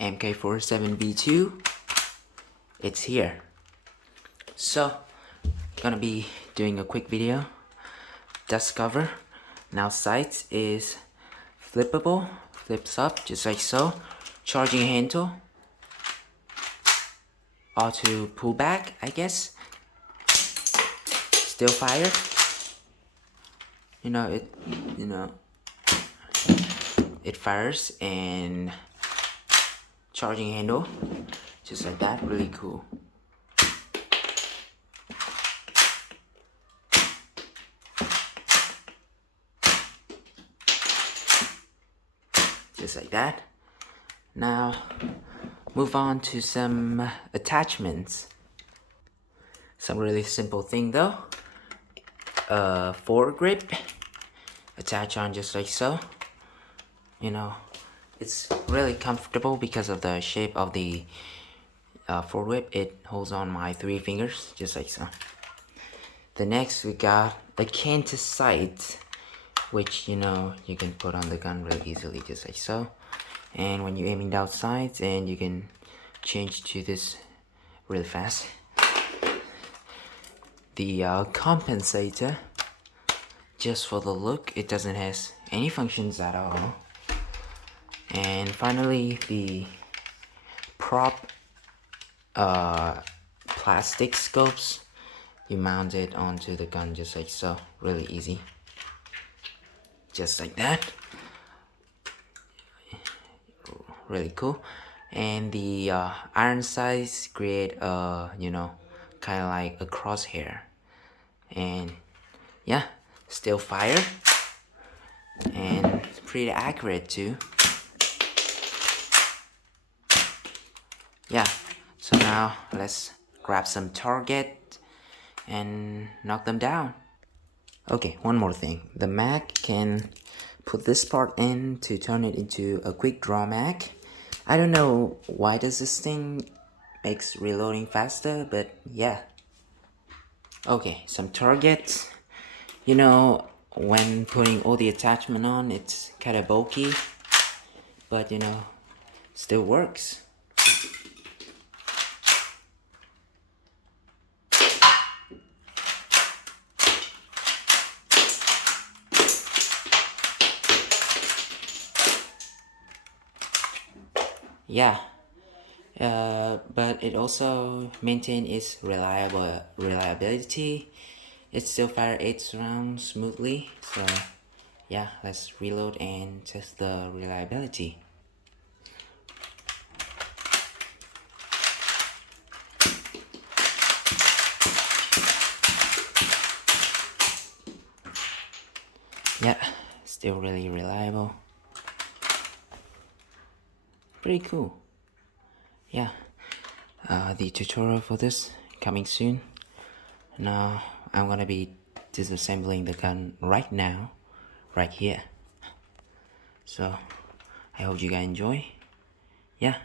MK47 V2. It's here. So, gonna be doing a quick video. Dust cover. Now sight is flippable, flips up just like so. Charging handle. Auto pull back, I guess. Still fire. It fires, and charging handle just like that. Really cool. Just like that. Now move on to some attachments. Some really simple thing though. Foregrip, attach on just like so. It's really comfortable because of the shape of the foregrip. It holds on my 3 fingers just like so. The next we got the Kant Sight, which you can put on the gun really easily just like so. And when you're aiming down sights, and you can change to this really fast. The compensator, just for the look, it doesn't have any functions at all. And finally, the prop plastic scopes. You mount it onto the gun just like so. Really easy. Just like that. Really cool. And the iron sights create kind of like a crosshair. And yeah, still fire, and pretty accurate too. Yeah, so now let's grab some target and knock them down. Okay, one more thing. The mag can put this part in to turn it into a quick draw mag. I don't know why does this thing makes reloading faster, but yeah. Okay, some targets. When putting all the attachment on, it's kind of bulky, but still works. Yeah, but it also maintains its reliability. It still fires 8 rounds smoothly. So yeah, let's reload and test the reliability. Yeah, still really reliable. Pretty cool. Yeah, the tutorial for this coming soon. Now I'm gonna be disassembling the gun right now, right here. So I hope you guys enjoy. Yeah,